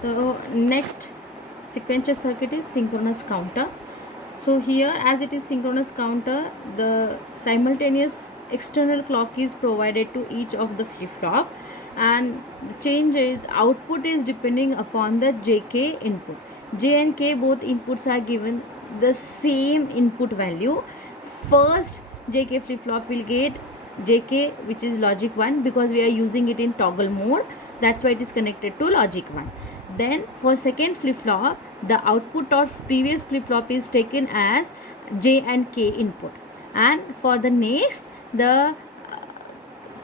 So next sequential circuit is synchronous counter. So here, as it is synchronous counter, the simultaneous external clock is provided to each of the flip-flop, and the change is output is depending upon the JK input. J and K both inputs are given the same input value. First JK flip-flop will get JK, which is logic 1, because we are using it in toggle mode. That's why it is connected to logic 1. Then for second flip-flop, the output of previous flip-flop is taken as J and K input, and for the next, the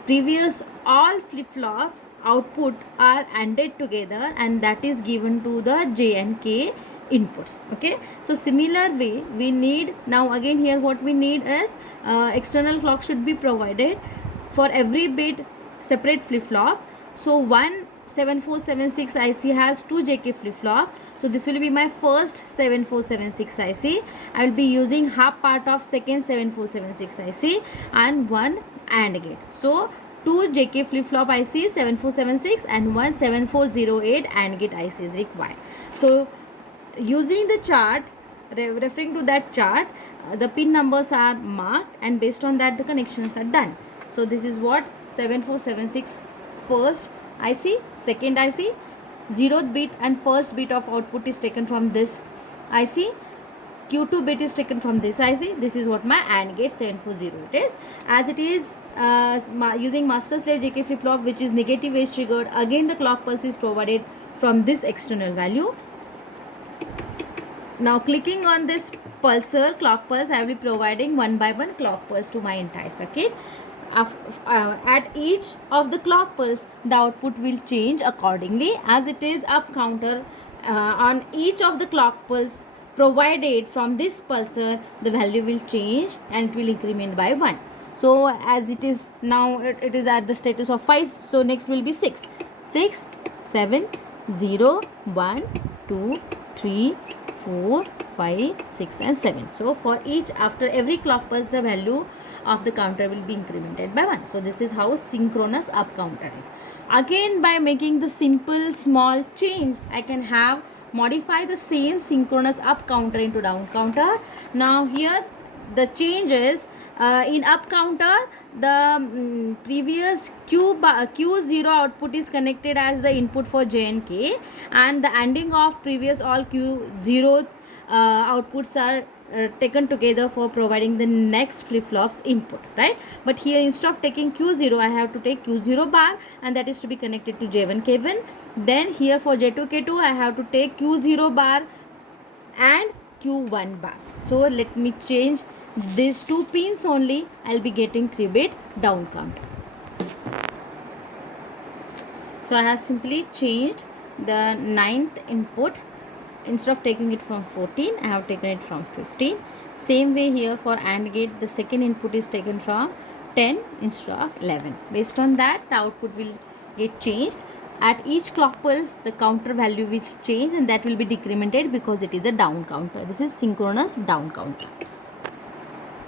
previous all flip-flops output are ANDed together, and that is given to the J and K inputs. Okay, so similar way we need, now again here what we need is external clock should be provided for every bit separate flip-flop. So one 7476 IC has 2 JK flip-flop. So this will be my first 7476 IC. I will be using half part of second 7476 IC and one AND gate. So 2 JK flip-flop IC 7476 and one 7408 AND gate IC is required. So using the chart, referring to that chart, the pin numbers are marked, and based on that the connections are done. So this is what 7476 first IC, second IC, 0th bit and first bit of output is taken from this IC, Q2 bit is taken from this IC. This is what my AND gate 7408 is. As it is using master slave JK flip flop, which is negative age triggered, again the clock pulse is provided from this external value. Now clicking on this pulsar, clock pulse, I will be providing one by one clock pulse to my entire circuit. At each of the clock pulse, the output will change accordingly. As it is up counter, on each of the clock pulse provided from this pulsar, the value will change and it will increment by 1. So as it is now, it is at the status of 5. So next will be 6. 6, 7, 0, 1, 2, 3, 4, 5, 6 and 7. So for each, after every clock pulse, the value of the counter will be incremented by 1. So this is how synchronous up counter is. Again, by making the simple small change, I can have modify the same synchronous up counter into down counter. Now here the change is in up counter, the previous Q0 output is connected as the input for J and K, and the ANDing of previous all Q0 outputs are taken together for providing the next flip-flops input, right? But here instead of taking Q0, I have to take Q0 bar, and that is to be connected to J1 K1. Then here for J2 K2, I have to take Q0 bar and Q1 bar. So let me change these 2 pins only. I'll be getting 3-bit down count. So I have simply changed the 9th input. Instead of taking it from 14, I have taken it from 15. Same way here for AND gate, the second input is taken from 10 instead of 11. Based on that, the output will get changed. At each clock pulse, the counter value will change, and that will be decremented because it is a down counter. This is synchronous down counter.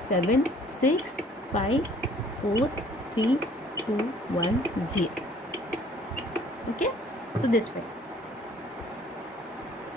7, 6, 5, 4, 3, 2, 1, 0. Okay, so this way.